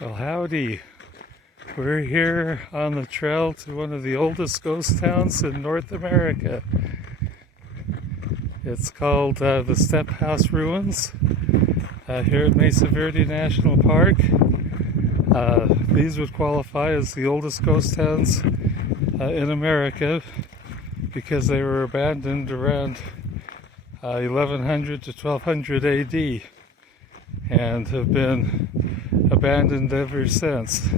Well, howdy. We're here on the trail to one of the oldest ghost towns in North America. It's called the Step House Ruins here at Mesa Verde National Park. These would qualify as the oldest ghost towns in America because they were abandoned around 1100 to 1200 AD and have been abandoned ever since.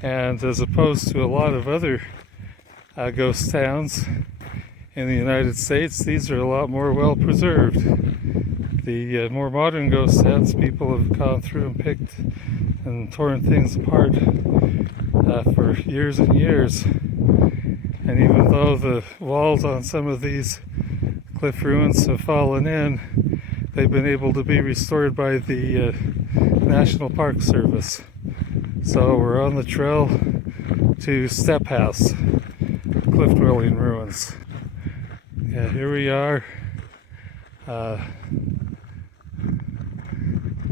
And as opposed to a lot of other ghost towns in the United States, these are a lot more well preserved. The more modern ghost towns, people have gone through and picked and torn things apart for years and years. And even though the walls on some of these cliff ruins have fallen in, they've been able to be restored by the National Park Service. So we're on the trail to Step House, cliff dwelling ruins. Yeah, here we are,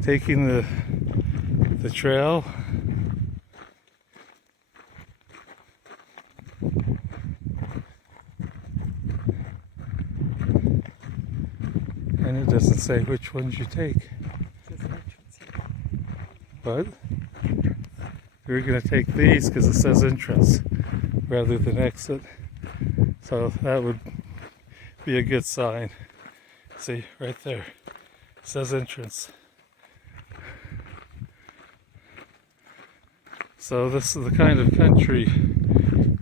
taking the trail. And it doesn't say which ones you take. But we're going to take these because it says entrance rather than exit. So that would be a good sign. See, right there. It says entrance. So this is the kind of country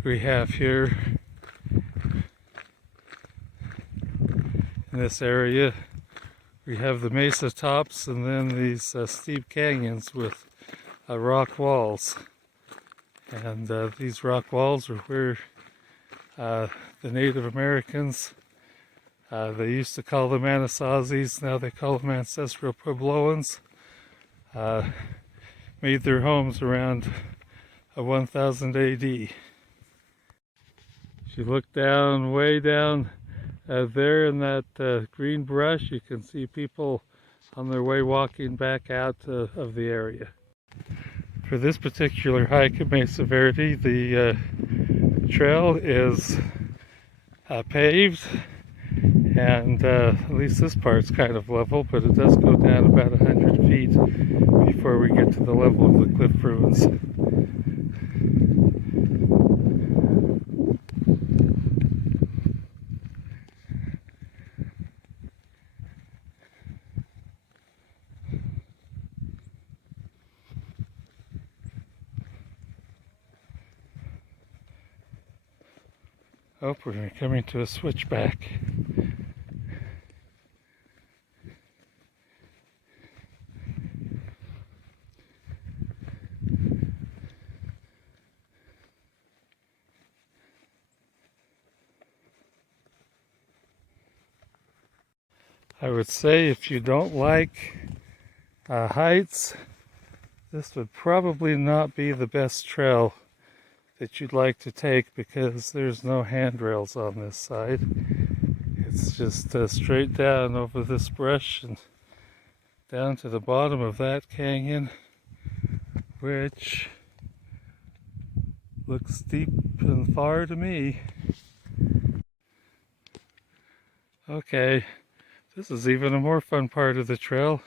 we have here in this area. We have the mesa tops and then these steep canyons with rock walls. And these rock walls are where the Native Americans, they used to call them Anasazis, now they call them ancestral Puebloans, made their homes around 1000 AD. If you look down, way down there in that green brush, you can see people on their way walking back out of the area. For this particular hike at Mesa Verde, the trail is paved, and at least this part's kind of level, but it does go down about 100 feet before we get to the level of the cliff ruins. Oh, we're coming to a switchback. I would say if you don't like heights, this would probably not be the best trail that you'd like to take because there's no handrails on this side. It's just straight down over this brush and down to the bottom of that canyon, which looks deep and far to me. Okay, this is even a more fun part of the trail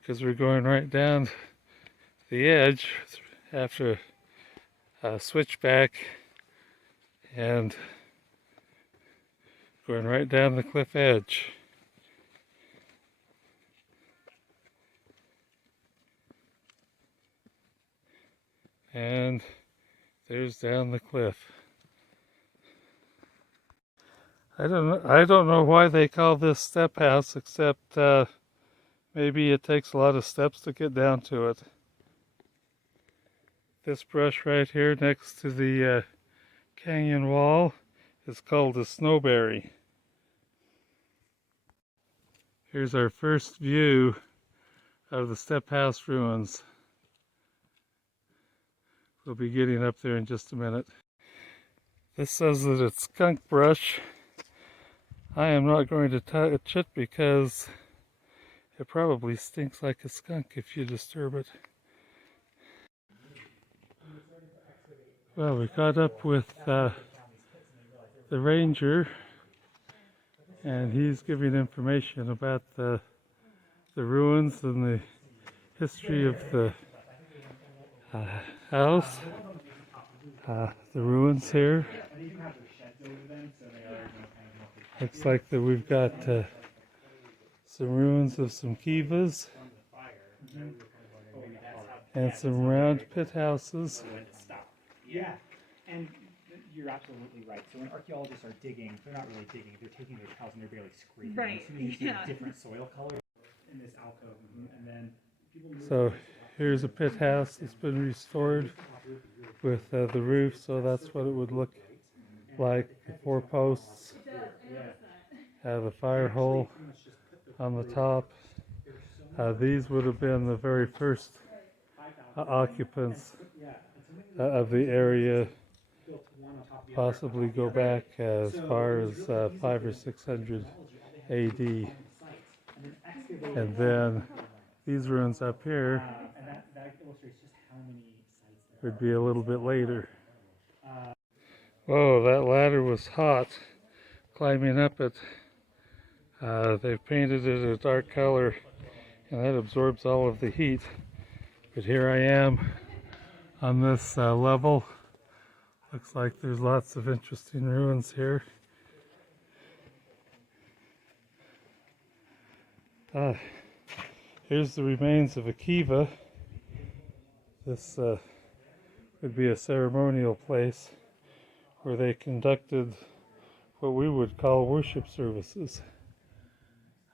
because we're going right down the edge after switchback and going right down the cliff edge. And there's down the cliff. I don't know why they call this Step House, except maybe it takes a lot of steps to get down to it. This brush right here next to the canyon wall is called a snowberry. Here's our first view of the Step House ruins. We'll be getting up there in just a minute. This says that it's skunk brush. I am not going to touch it because it probably stinks like a skunk if you disturb it. Well, we caught up with the ranger, and he's giving information about the ruins and the history of the house. The ruins here. Looks like that we've got some ruins of some kivas and some round pit houses. Yeah, and you're absolutely right. So when archaeologists are digging, they're not really digging, they're taking their trowels and they're barely scraping. Right, So you see yeah. different soil color in this alcove. And then people move So here's a pit house that's been restored with the roof, so that's what it would look like. The 4 posts, the fire hole on the top. These would have been the very first occupants of the area, possibly go back as far as 500 or 600 AD. And then these ruins up here would be a little bit later. Whoa, that ladder was hot climbing up it. They've painted it a dark color and that absorbs all of the heat. But here I am on this level. Looks like there's lots of interesting ruins here. Here's the remains of a kiva. This would be a ceremonial place where they conducted what we would call worship services.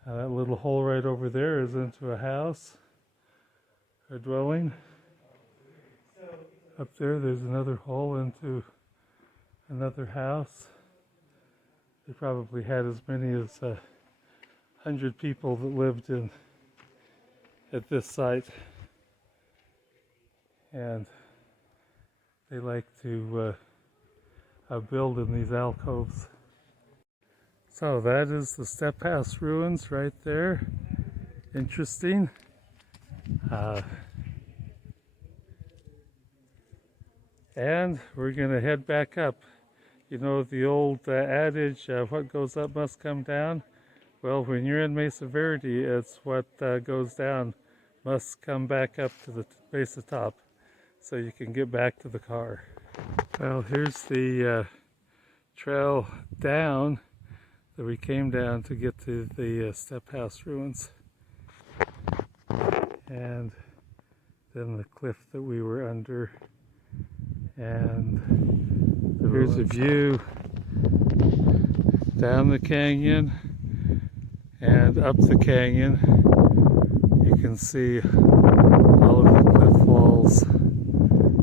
That little hole right over there is into a house, a dwelling. Up there, there's another hole into another house. They probably had as many as 100 people that lived at this site, and they like to build in these alcoves. So that is the step house ruins right there. Interesting. And we're going to head back up. You know the old adage, what goes up must come down? Well, when you're in Mesa Verde, it's what goes down must come back up to the Mesa top so you can get back to the car. Well, here's the trail down that we came down to get to the step house ruins. And then the cliff that we were under. And here's a view down the canyon and up the canyon. You can see all of the cliff walls,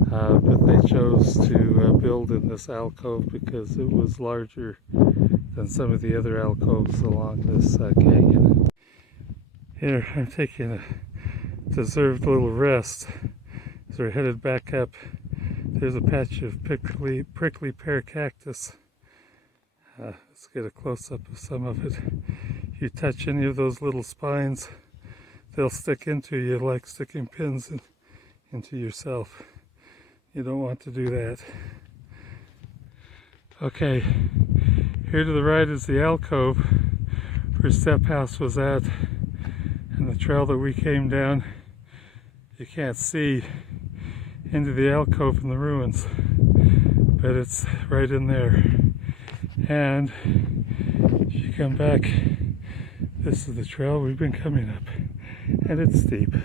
but they chose to build in this alcove because it was larger than some of the other alcoves along this canyon. Here I'm taking a deserved little rest as we're headed back up. There's a patch of prickly pear cactus. Let's get a close-up of some of it. If you touch any of those little spines, they'll stick into you like sticking pins into yourself. You don't want to do that. Okay, here to the right is the alcove where Step House was at, and the trail that we came down. You can't see into the alcove in the ruins, but it's right in there. And if you come back, this is the trail we've been coming up, and it's steep.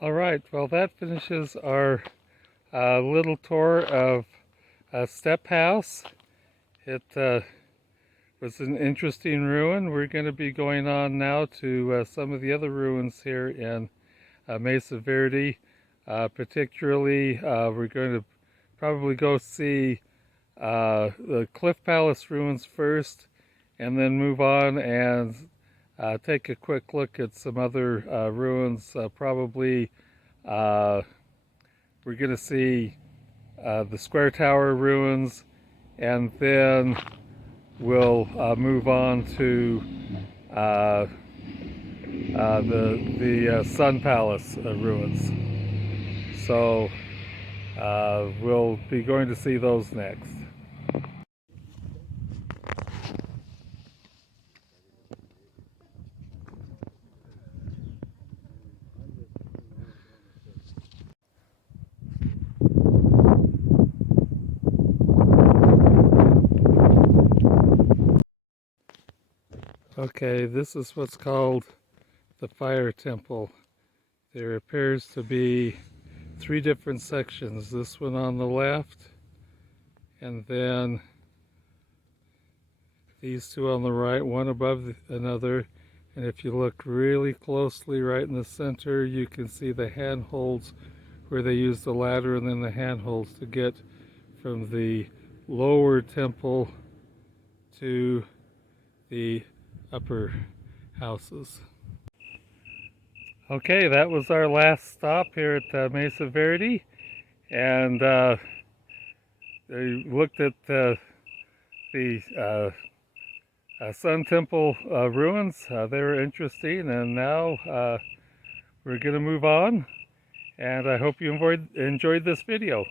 All right, well that finishes our little tour of Step House. It was an interesting ruin. We're going to be going on now to some of the other ruins here in Mesa Verde. Particularly, we're going to probably go see the Cliff Palace ruins first, and then move on and take a quick look at some other ruins. Probably we're going to see the Square Tower ruins, and then we'll move on to the Sun Palace ruins. So we'll be going to see those next. Okay, this is what's called the fire temple. There appears to be 3 different sections. This one on the left, and then these 2 on the right, one above another. And if you look really closely right in the center, you can see the handholds where they use the ladder and then the handholds to get from the lower temple to the upper houses. Okay, that was our last stop here at Mesa Verde, and we looked at the Sun Temple ruins. They were interesting, and now we're going to move on, and I hope you enjoyed this video.